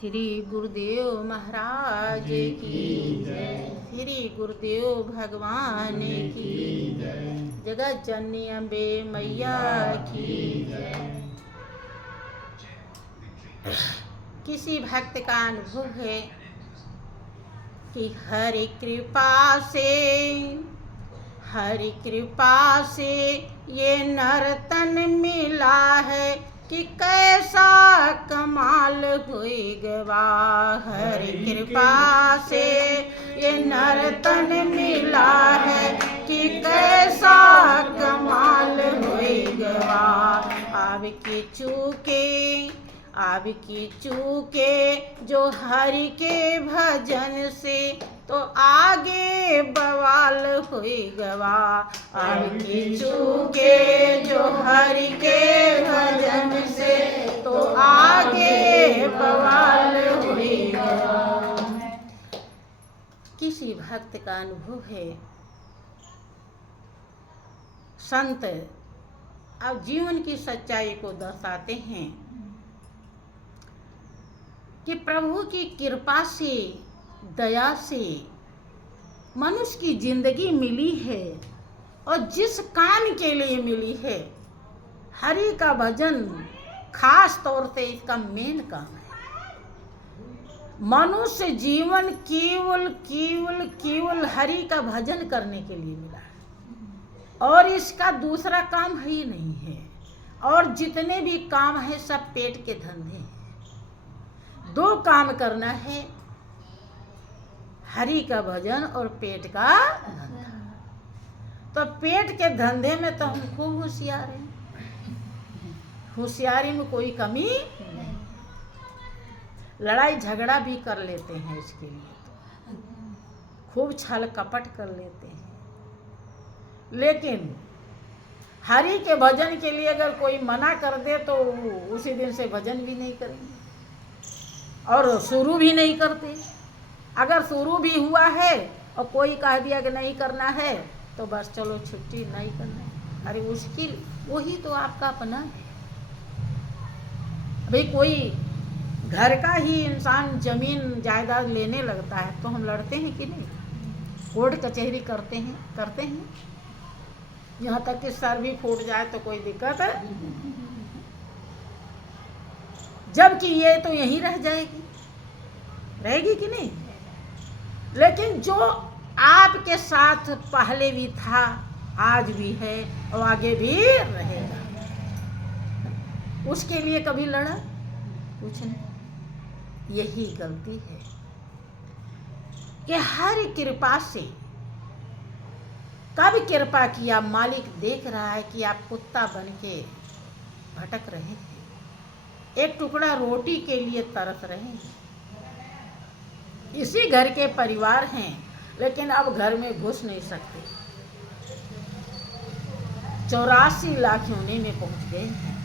श्री गुरुदेव महाराज की जय। श्री गुरुदेव भगवान की जय। जगत जननी अम्बे मैया की जय। किसी भक्त का अनुभव है कि हरि कृपा से ये नर्तन मिला है कि कैसा कमाल हुई गवा। हरि कृपा से ये नर्तन मिला है कि कैसा कमाल हुई गवा। आपकी चूके जो हरि के भजन से तो आगे बवाल हुई गवा। आपकी चूके जो हरि के भजन से तो आगे बवाल हुई गवा। किसी भक्त का अनुभव है, संत अब जीवन की सच्चाई को दर्शाते हैं कि प्रभु की कृपा से, दया से मनुष्य की जिंदगी मिली है और जिस काम के लिए मिली है, हरि का भजन खास तौर से इसका मेन काम है। मनुष्य जीवन केवल हरि का भजन करने के लिए मिला है और इसका दूसरा काम ही नहीं है। और जितने भी काम है सब पेट के धंधे हैं। दो काम करना है, हरि का भजन और पेट का धंधा। तो पेट के धंधे में तो हम खूब होशियार हैं, होशियारी में कोई कमी नहीं। लड़ाई झगड़ा भी कर लेते हैं, इसके लिए खूब छल कपट कर लेते हैं। लेकिन हरि के भजन के लिए अगर कोई मना कर दे तो उसी दिन से भजन भी नहीं करेंगे और शुरू भी नहीं करते। अगर शुरू भी हुआ है और कोई कह दिया कि नहीं करना है तो बस चलो छुट्टी, नहीं करना है। अरे उसकी वही तो आपका अपना है। भाई कोई घर का ही इंसान जमीन जायदाद लेने लगता है तो हम लड़ते हैं कि नहीं, कोर्ट कचहरी करते हैं। यहाँ तक कि सर भी फूट जाए तो कोई दिक्कत है, जबकि ये तो यहीं रह जाएगी, रहेगी कि नहीं। लेकिन जो आपके साथ पहले भी था, आज भी है और आगे भी रहेगा, उसके लिए कभी लड़ा कुछ नहीं। यही गलती है कि हर कृपा से कब कृपा किया, मालिक देख रहा है कि आप कुत्ता बन के भटक रहे हैं, एक टुकड़ा रोटी के लिए तरस रहे हैं। इसी घर के परिवार हैं लेकिन अब घर में घुस नहीं सकते, 84 लाख होने में पहुंच गए हैं।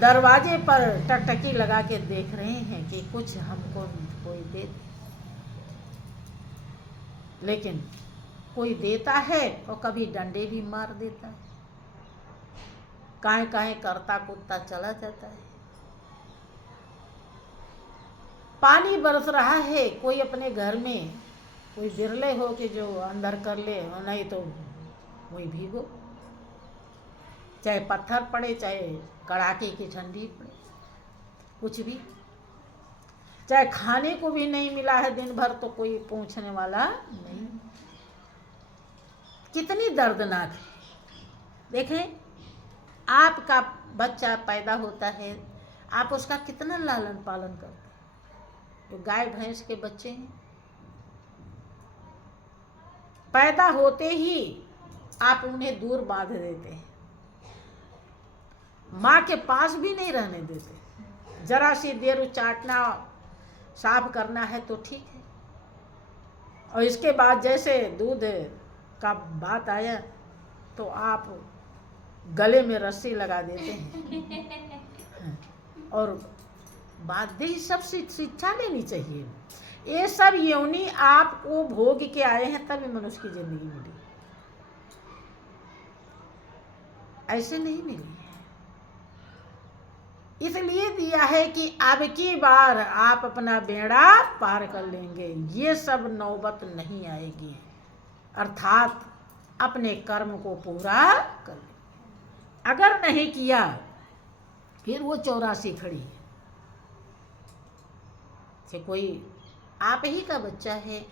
दरवाजे पर टकटकी लगा के देख रहे हैं कि कुछ हमको कोई दे दे, लेकिन कोई देता है और कभी डंडे भी मार देता है, काहे करता कुत्ता चला जाता है। पानी बरस रहा है, कोई अपने घर में कोई बिरले हो कि जो अंदर कर ले, और नहीं तो वही भीगो, चाहे पत्थर पड़े, चाहे कड़ाके की ठंडी पड़े, कुछ भी, चाहे खाने को भी नहीं मिला है दिन भर तो कोई पूछने वाला नहीं। कितनी दर्दनाक है। देखें, आपका बच्चा पैदा होता है, आप उसका कितना लालन पालन करते हैं। तो गाय भैंस के बच्चे हैं, पैदा होते ही आप उन्हें दूर बांध देते हैं, माँ के पास भी नहीं रहने देते। जरा सी देर चाटना, साफ करना है तो ठीक है, और इसके बाद जैसे दूध का बात आया तो आप गले में रस्सी लगा देते हैं। और बाध्य ही सब शिक्षा लेनी चाहिए। ये सब योनि आपको भोग के आए हैं तभी मनुष्य की जिंदगी मिली, ऐसे नहीं मिली है। इसलिए दिया है कि अब की बार आप अपना बेड़ा पार कर लेंगे, ये सब नौबत नहीं आएगी। अर्थात अपने कर्म को पूरा कर लेंगे। अगर नहीं किया फिर वो 84 खड़ी है। कि कोई आप ही का बच्चा है,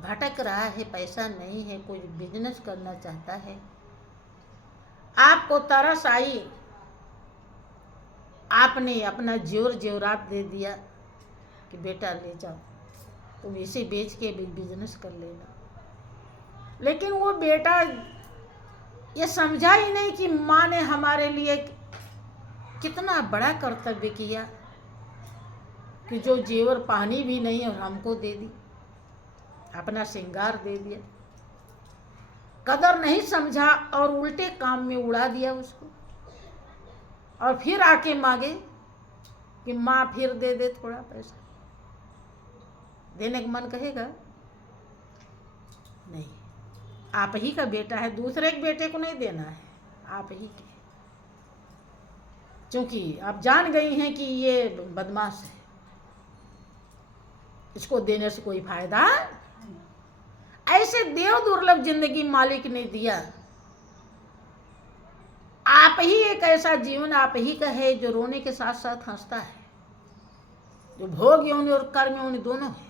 भटक रहा है, पैसा नहीं है, कोई बिजनेस करना चाहता है, आपको तरस आई, आपने अपना जेवरात दे दिया कि बेटा ले जाओ, तुम इसे बेच के बिजनेस कर लेना। लेकिन वो बेटा ये समझा ही नहीं कि माँ ने हमारे लिए कितना बड़ा कर्तव्य किया कि जो जेवर पानी भी नहीं और हमको दे दी, अपना श्रृंगार दे दिया। कदर नहीं समझा और उल्टे काम में उड़ा दिया उसको, और फिर आके मांगे कि माँ फिर दे दे थोड़ा पैसा। देने का मन कहेगा नहीं, आप ही का बेटा है, दूसरे के बेटे को नहीं देना है, आप ही के। क्योंकि आप जान गई हैं कि ये बदमाश है, इसको देने से कोई फायदा। ऐसे देव दुर्लभ जिंदगी मालिक ने दिया। आप ही एक ऐसा जीवन आप ही का है जो रोने के साथ साथ हंसता है, जो भोग योनि और कर्म योनि दोनों है।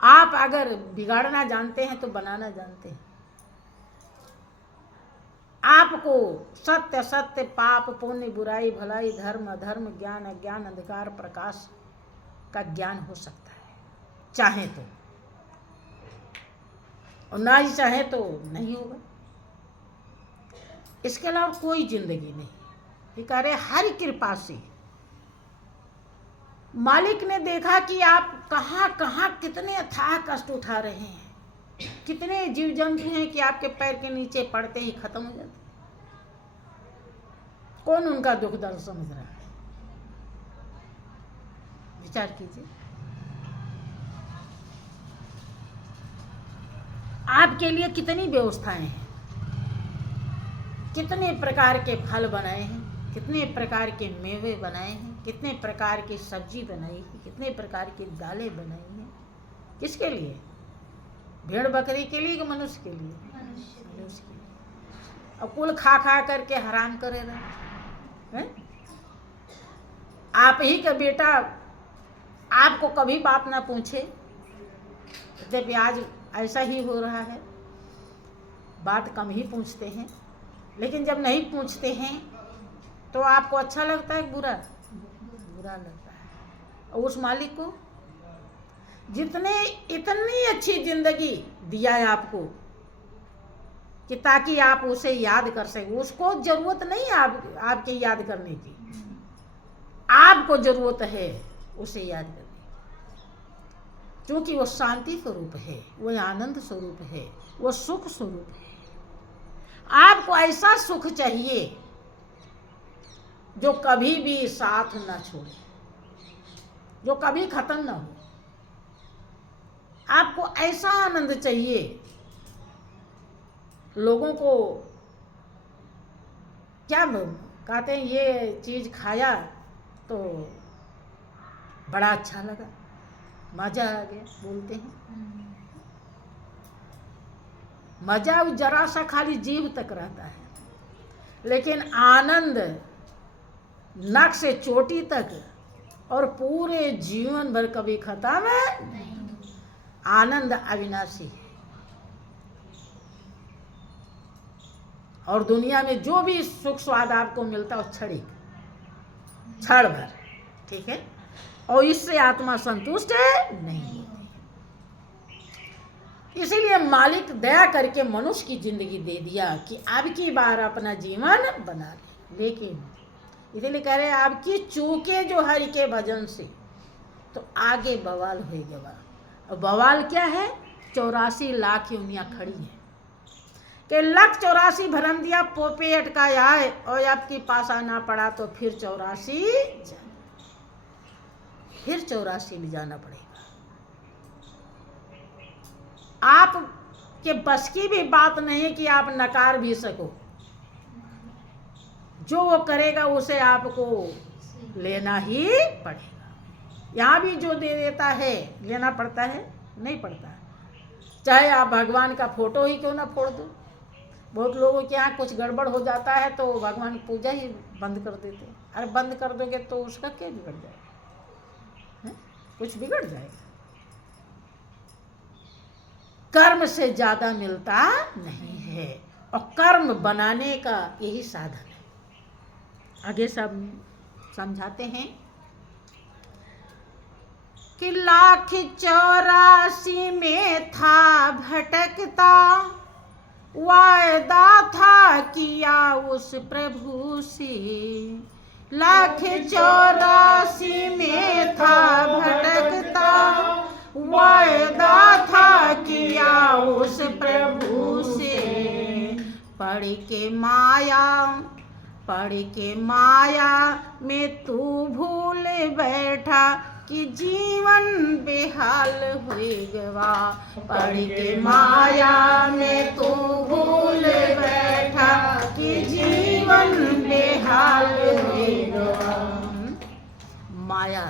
आप अगर बिगाड़ना जानते हैं तो बनाना जानते हैं। आपको सत्य सत्य, पाप पुण्य, बुराई भलाई, धर्म अधर्म, ज्ञान अज्ञान, अंधकार प्रकाश का ज्ञान हो सकता है, चाहे तो, और ना ही चाहे तो नहीं होगा। इसके अलावा कोई जिंदगी नहीं। ये कह रहे हरि कृपा से मालिक ने देखा कि आप कहाँ कहाँ कितने अथाह कष्ट उठा रहे हैं, कितने जीव जंतु हैं कि आपके पैर के नीचे पड़ते ही खत्म हो जाते। कौन उनका दुख दर्द समझ रहा है? विचार कीजिए। आपके लिए कितनी व्यवस्थाएं हैं, कितने प्रकार के फल बनाए हैं, कितने प्रकार के मेवे बनाए हैं, कितने प्रकार की सब्जी बनाई है, कितने प्रकार की दालें बनाई हैं। किसके लिए? भेड़ बकरी के लिए कि मनुष्य के लिए? मनुष्य के लिए। और कुल खा खा करके हराम करे रहे। आप ही का बेटा आपको कभी बात ना पूछे, जब आज ऐसा ही हो रहा है, बात कम ही पूछते हैं। लेकिन जब नहीं पूछते हैं तो आपको अच्छा लगता है, बुरा लगता है। और उस मालिक को जितने इतनी अच्छी जिंदगी दिया है आपको कि ताकि आप उसे याद कर सकें। उसको जरूरत नहीं है आपके याद करने की, आपको जरूरत है उसे याद करने की, क्योंकि वो शांति स्वरूप है, वो आनंद स्वरूप है, वो सुख स्वरूप है। आपको ऐसा सुख चाहिए जो कभी भी साथ ना छोड़े, जो कभी खत्म ना हो। आपको ऐसा आनंद चाहिए, लोगों को क्या कहते हैं, ये चीज खाया तो बड़ा अच्छा लगा, मजा आ गया, बोलते हैं। मजा जरा सा खाली जीभ तक रहता है, लेकिन आनंद नाक से चोटी तक और पूरे जीवन भर कभी खत्म नहीं। आनंद अविनाशी है। और दुनिया में जो भी सुख स्वाद आपको मिलता है क्षण भर, ठीक है, और इससे आत्मा संतुष्ट नहीं होती। इसीलिए मालिक दया करके मनुष्य की जिंदगी दे दिया कि अब की बार अपना जीवन बना ले। लेकिन इसलिए कह रहे आपकी चूके जो हरि के भजन से, तो आगे बवाल होगा। और बवाल क्या है? 84 लाख योनियां खड़ी हैं कि 184 भरम दिया पोपे अटकाया है, और आपके पास आना पड़ा तो फिर 84 भी जाना पड़ेगा। आप के बस की भी बात नहीं कि आप नकार भी सको। जो वो करेगा उसे आपको लेना ही पड़ेगा। यहाँ भी जो दे देता है लेना पड़ता है? नहीं पड़ता। चाहे आप भगवान का फोटो ही क्यों ना फोड़ दो। बहुत लोगों के यहाँ कुछ गड़बड़ हो जाता है तो भगवान की पूजा ही बंद कर देते हैं। अरे बंद कर दोगे तो उसका क्या बिगड़ जाएगा? कुछ बिगड़ जाएगा। कर्म से ज्यादा मिलता नहीं है और कर्म बनाने का यही साधन है। आगे सब समझाते हैं कि 1,84,000 में था भटकता, वायदा था किया उस प्रभु से। 1,84,000 में था भटकता, वायदा था किया उस प्रभु से। पढ़ के माया में तू भूल बैठा कि जीवन बेहाल हुए गवा। पढ़ के माया में तू भूल बैठा कि जीवन बेहाल हुए गवा। माया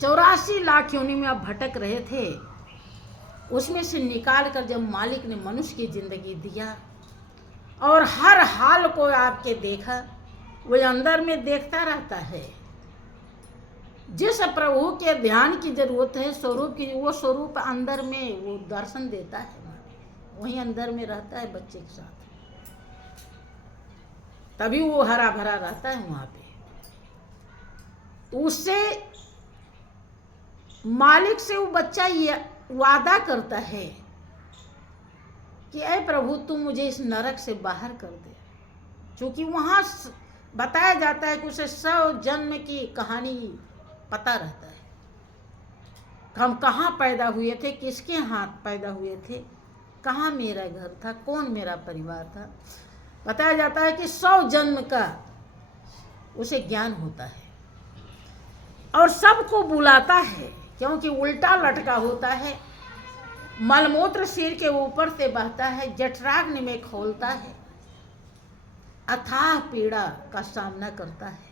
84 लाख योनि में आप भटक रहे थे, उसमें से निकाल कर जब मालिक ने मनुष्य की जिंदगी दिया और हर हाल को आपके देखा, वो अंदर में देखता रहता है। जिस प्रभु के ध्यान की जरूरत है, स्वरूप की, वो स्वरूप अंदर में वो दर्शन देता है, वहीं अंदर में रहता है बच्चे के साथ, तभी वो हरा भरा रहता है वहां पे। उससे मालिक से वो बच्चा ये वादा करता है कि ऐ प्रभु तुम मुझे इस नरक से बाहर कर दे। क्योंकि वहां बताया जाता है कि उसे 100 जन्म की कहानी पता रहता है, हम कहाँ पैदा हुए थे, किसके हाथ पैदा हुए थे, कहाँ मेरा घर था, कौन मेरा परिवार था। बताया जाता है कि 100 जन्म का उसे ज्ञान होता है और सबको बुलाता है, क्योंकि उल्टा लटका होता है, मलमूत्र सिर के ऊपर से बहता है, जठराग्नि में खोलता है, अथाह पीड़ा का सामना करता है।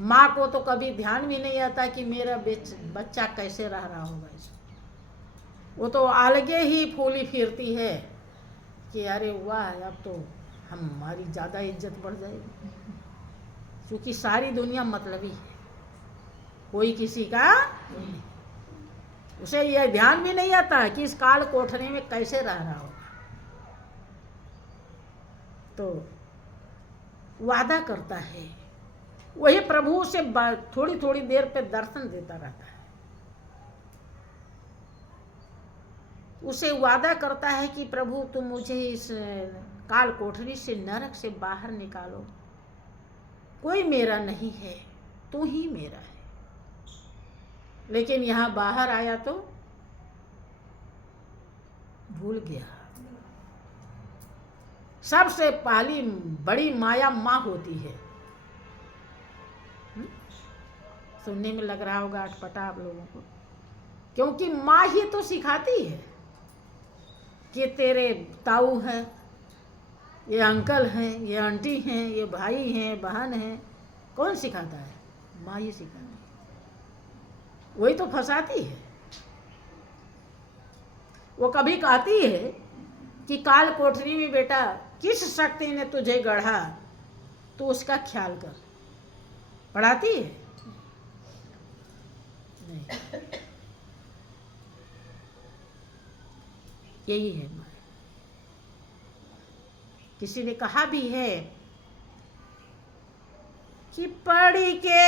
माँ को तो कभी ध्यान भी नहीं आता कि मेरा बच्चा कैसे रह रहा होगा इसको। वो तो अलगे ही फूली फिरती है कि अरे वाह अब तो हमारी ज़्यादा इज्जत बढ़ जाएगी, क्योंकि सारी दुनिया मतलबी है, कोई किसी का नहीं। उसे यह ध्यान भी नहीं आता कि इस काल कोठरी में कैसे रह रहा होगा। तो वादा करता है, वही प्रभु से थोड़ी थोड़ी देर पे दर्शन देता रहता है। उसे वादा करता है कि प्रभु तुम मुझे इस काल कोठरी से, नरक से बाहर निकालो, कोई मेरा नहीं है, तू ही मेरा है। लेकिन यहाँ बाहर आया तो भूल गया। सबसे पहली बड़ी माया माँ होती है। सुनने में लग रहा होगा अटपटा आप लोगों को, क्योंकि माँ ही तो सिखाती है कि तेरे ताऊ हैं, ये अंकल हैं, ये आंटी हैं, ये भाई हैं, बहन हैं। कौन सिखाता है? माँ ही सिखाती है, वही तो फंसाती है। वो कभी कहती है कि काल कोठरी में बेटा किस शक्ति ने तुझे गढ़ा, तो उसका ख्याल कर। पढ़ाती है? नहीं। यही है माया। किसी ने कहा भी है कि पढ़ के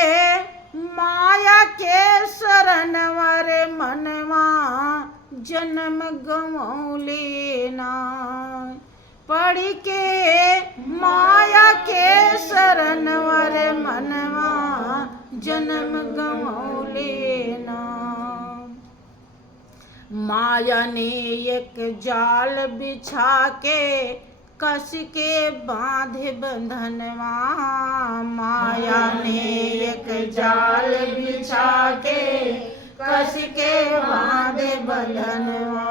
माया के शरण वारे मनवा जन्म गंवाऊ लेना। पढ़ के माया के शरण वारे मनवा जन्म गंवाऊ लेना। माया ने एक जाल बिछा के कस के बांधे बंधनवा। माया ने एक जाल बिछा के कस के बांधे बंधनवा।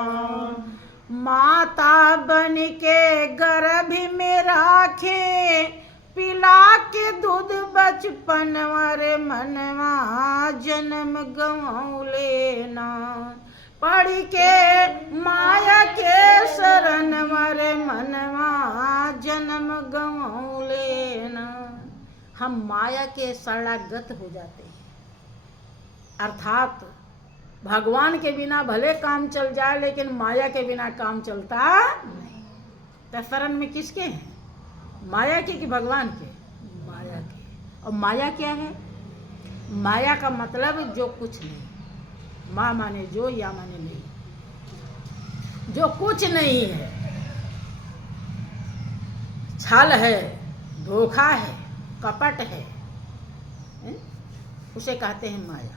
माता बन के गर्भ में राखे पिला के दूध बचपन रे मनवा जन्म गंवले ना, पढ़ के माया के शरण रे मनवा जन्म गंवले ना। हम माया के शरणागत हो जाते हैं, अर्थात भगवान के बिना भले काम चल जाए लेकिन माया के बिना काम चलता नहीं। तो शरण में किसके हैं? माया के कि भगवान के? माया के। और माया क्या है? माया का मतलब जो कुछ नहीं। माँ माने जो, या माने नहीं, जो कुछ नहीं है। छल है, धोखा है, कपट है, उसे कहते हैं माया।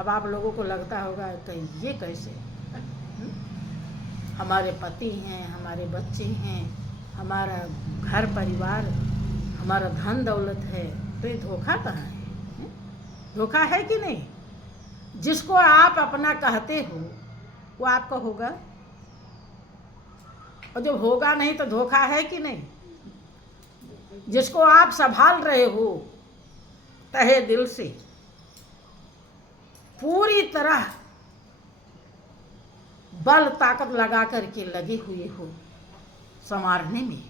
अब आप लोगों को लगता होगा कहीं ये कैसे? हमारे पति हैं, हमारे बच्चे हैं, हमारा घर परिवार, हमारा धन दौलत है, तो ये धोखा कहाँ है? धोखा है कि नहीं? जिसको आप अपना कहते हो वो आपका होगा, और जब होगा नहीं तो धोखा है कि नहीं? जिसको आप संभाल रहे हो तहे दिल से, पूरी तरह बल ताकत लगा करके लगे हुए हो संवारने में,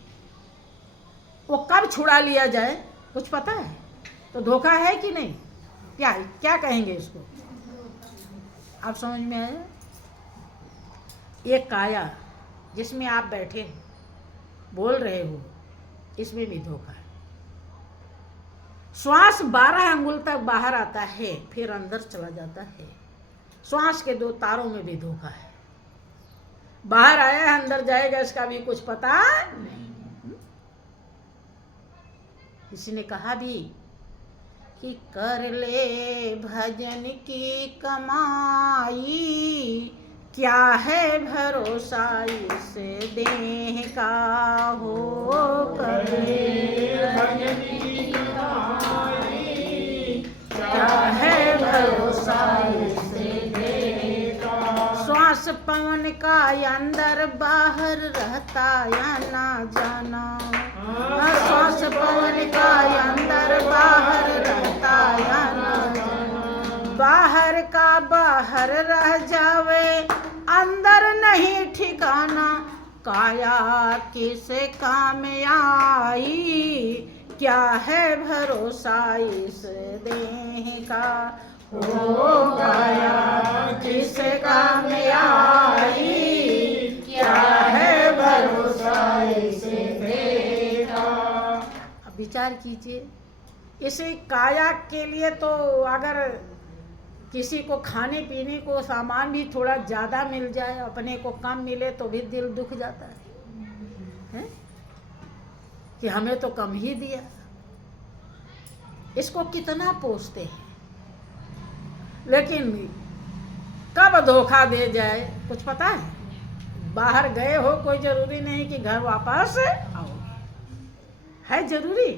वो कब छुड़ा लिया जाए कुछ पता है? तो धोखा है कि नहीं? क्या कहेंगे इसको? आप समझ में आया? ये काया जिसमें आप बैठे हो, बोल रहे हो, इसमें भी धोखा है। श्वास 12 अंगुल तक बाहर आता है, फिर अंदर चला जाता है। श्वास के 2 तारों में भी धोखा है। बाहर आया अंदर जाएगा, इसका भी कुछ पता नहीं। किसी ने कहा भी कि कर ले भजन की कमाई, क्या है भरोसा इस देह का हो। कर ले भजन की कमाई, क्या है भरोसा इस देह का। श्वास पवन का अंदर बाहर रहता या ना जाना, श्वास पवन का अंदर बाहर रहता या ना जाना। बाहर का बाहर रह जावे, अंदर नहीं ठिकाना, काया किसे काम आई, क्या है भरोसा इस देह का हो। काया किसे काम आई, क्या है भरोसा इस देह का। अब विचार कीजिए, इसे काया के लिए तो अगर किसी को खाने पीने को सामान भी थोड़ा ज़्यादा मिल जाए, अपने को कम मिले तो भी दिल दुख जाता है कि हमें तो कम ही दिया। इसको कितना पोसते हैं, लेकिन कब धोखा दे जाए कुछ पता है? बाहर गए हो, कोई जरूरी नहीं कि घर वापस आओ, है जरूरी?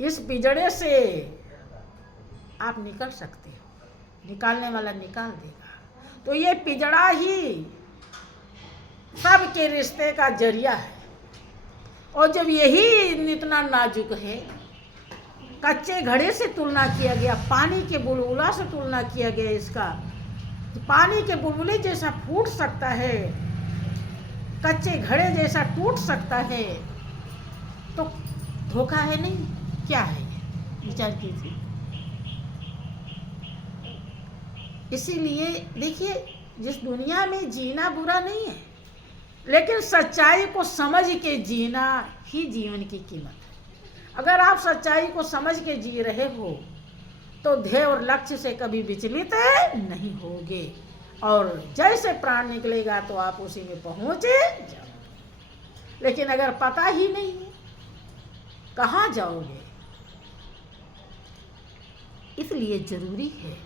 इस पिजड़े से आप निकल सकते हो, निकालने वाला निकाल देगा। तो ये पिजड़ा ही सबके रिश्ते का जरिया है। और जब यही इतना नाजुक है, कच्चे घड़े से तुलना किया गया, पानी के बुलबुला से तुलना किया गया इसका, तो पानी के बुलबुले जैसा फूट सकता है, कच्चे घड़े जैसा टूट सकता है, तो धोखा है नहीं? क्या है ये? विचार कीजिए। इसीलिए देखिए, जिस दुनिया में जीना बुरा नहीं है, लेकिन सच्चाई को समझ के जीना ही जीवन की कीमत है। अगर आप सच्चाई को समझ के जी रहे हो तो ध्येय और लक्ष्य से कभी विचलित नहीं होगे, और जैसे प्राण निकलेगा तो आप उसी में पहुंच जाओगे। लेकिन अगर पता ही नहीं है, कहाँ जाओगे? इसलिए जरूरी है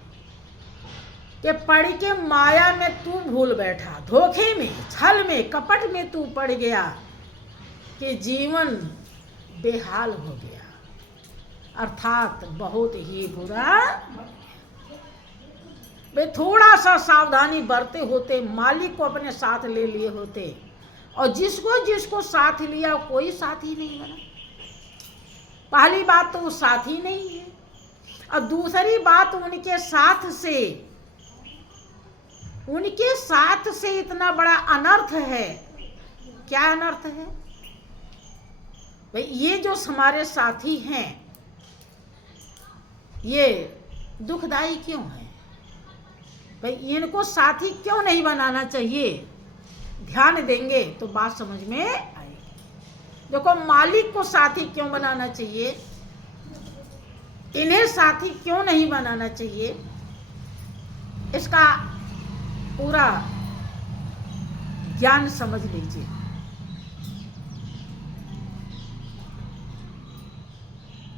कि पढ़ के माया में तू भूल बैठा, धोखे में, छल में, कपट में तू पड़ गया कि जीवन बेहाल हो गया, अर्थात बहुत ही बुरा। वे थोड़ा सा सावधानी बरते होते, मालिक को अपने साथ ले लिए होते, और जिसको जिसको साथ लिया कोई साथी नहीं बना। पहली बात तो वो साथी नहीं है, और दूसरी बात उनके साथ से इतना बड़ा अनर्थ है। क्या अनर्थ है भाई? ये जो हमारे साथी हैं ये दुखदाई क्यों है भाई? इनको साथी क्यों नहीं बनाना चाहिए? ध्यान देंगे तो बात समझ में आएगी। देखो, मालिक को साथी क्यों बनाना चाहिए, इन्हें साथी क्यों नहीं बनाना चाहिए, इसका पूरा ज्ञान समझ लीजिए।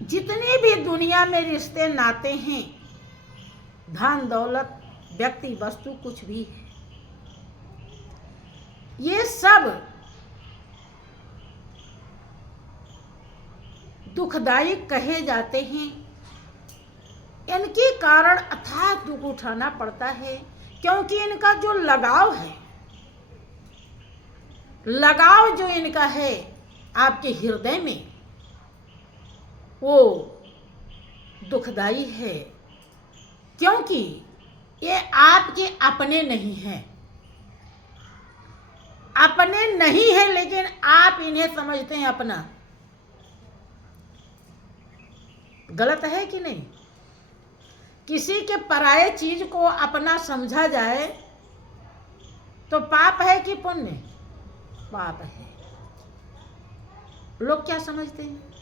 जितने भी दुनिया में रिश्ते नाते हैं, धन दौलत व्यक्ति वस्तु कुछ भी है, ये सब दुखदायी कहे जाते हैं। इनके कारण अथाह दुख उठाना पड़ता है, क्योंकि इनका जो लगाव है, लगाव जो इनका है आपके हृदय में, वो दुखदाई है, क्योंकि ये आपके अपने नहीं हैं। अपने नहीं है लेकिन आप इन्हें समझते हैं अपना। गलत है कि नहीं? किसी के पराये चीज को अपना समझा जाए तो पाप है कि पुण्य? पाप है। लोग क्या समझते हैं?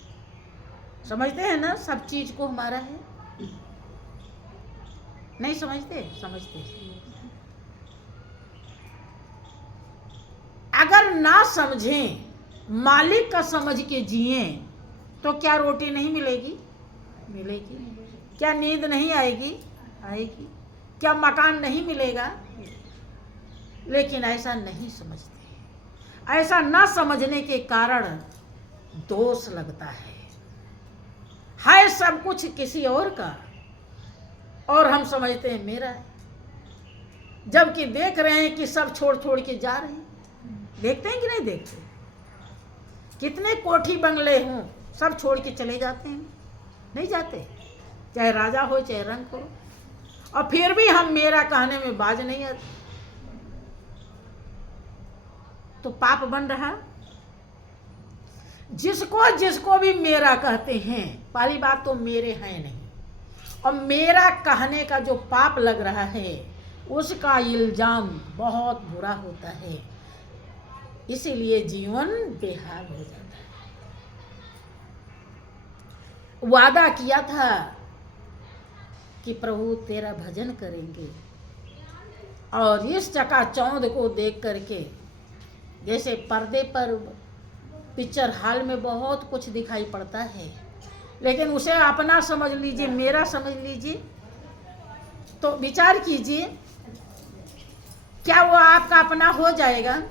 समझते हैं ना सब चीज को हमारा है? नहीं समझते? समझते हैं। अगर ना समझें, मालिक का समझ के जिए तो क्या रोटी नहीं मिलेगी? मिलेगी। क्या नींद नहीं आएगी? आएगी। क्या मकान नहीं मिलेगा? लेकिन ऐसा नहीं समझते। ऐसा ना समझने के कारण दोष लगता है सब कुछ किसी और का, और हम समझते हैं मेरा है, जबकि देख रहे हैं कि सब छोड़ छोड़ के जा रहे हैं। देखते हैं कि नहीं देखते? कितने कोठी बंगले हों सब छोड़ के चले जाते हैं, नहीं जाते? चाहे राजा हो चाहे रंक हो, और फिर भी हम मेरा कहने में बाज नहीं आते, तो पाप बन रहा। जिसको जिसको भी मेरा कहते हैं, पहली बात तो मेरे हैं नहीं, और मेरा कहने का जो पाप लग रहा है उसका इल्जाम बहुत बुरा होता है, इसीलिए जीवन बेहाल हो जाता है। वादा किया था कि प्रभु तेरा भजन करेंगे, और इस चकाचौंध को देख करके, जैसे पर्दे पर पिक्चर हॉल में बहुत कुछ दिखाई पड़ता है, लेकिन उसे अपना समझ लीजिए, मेरा समझ लीजिए, तो विचार कीजिए क्या वो आपका अपना हो जाएगा?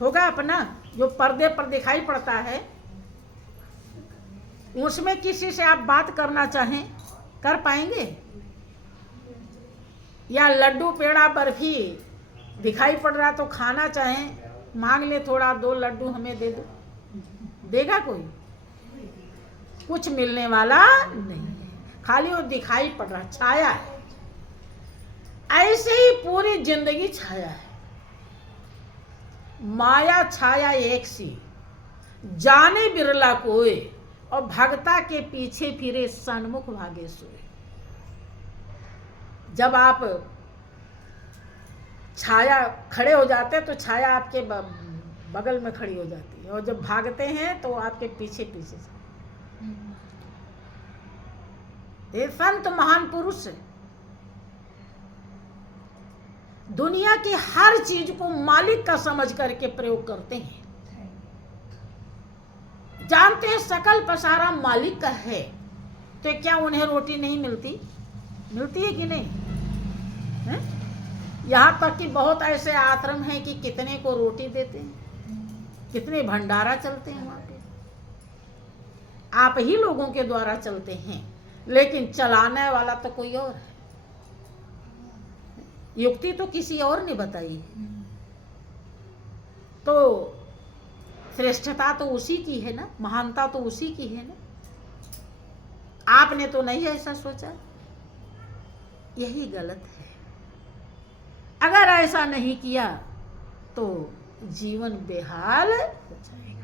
होगा अपना? जो पर्दे पर दिखाई पड़ता है उसमें किसी से आप बात करना चाहें कर पाएंगे? या लड्डू पेड़ा बर्फी दिखाई पड़ रहा तो खाना चाहें, मांग ले थोड़ा, 2 लड्डू हमें दे दो, देगा कोई? कुछ मिलने वाला नहीं है, खाली वो दिखाई पड़ रहा, छाया है। ऐसे ही पूरी जिंदगी छाया है, माया छाया एक सी, जाने बिरला कोई, और भगता के पीछे फिरे सन्मुख भागे सोए। जब आप छाया खड़े हो जाते तो छाया आपके बगल में खड़ी हो जाती है, और जब भागते हैं तो आपके पीछे पीछे से। ये संत महान पुरुष है, दुनिया की हर चीज को मालिक का समझ करके प्रयोग करते हैं, जानते हैं सकल पसारा मालिक का है, तो क्या उन्हें रोटी नहीं मिलती? मिलती है कि नहीं? है? यहाँ तक कि बहुत ऐसे आश्रम हैं कि कितने को रोटी देते हैं, कितने भंडारा चलते हैं वहाँ पे, आप ही लोगों के द्वारा चलते हैं, लेकिन चलाने वाला तो कोई और है। युक्ति तो किसी और ने बताई है। तो श्रेष्ठता तो उसी की है ना, महानता तो उसी की है ना। आपने तो नहीं ऐसा सोचा, यही गलत है। अगर ऐसा नहीं किया तो जीवन बेहाल हो जाएगा।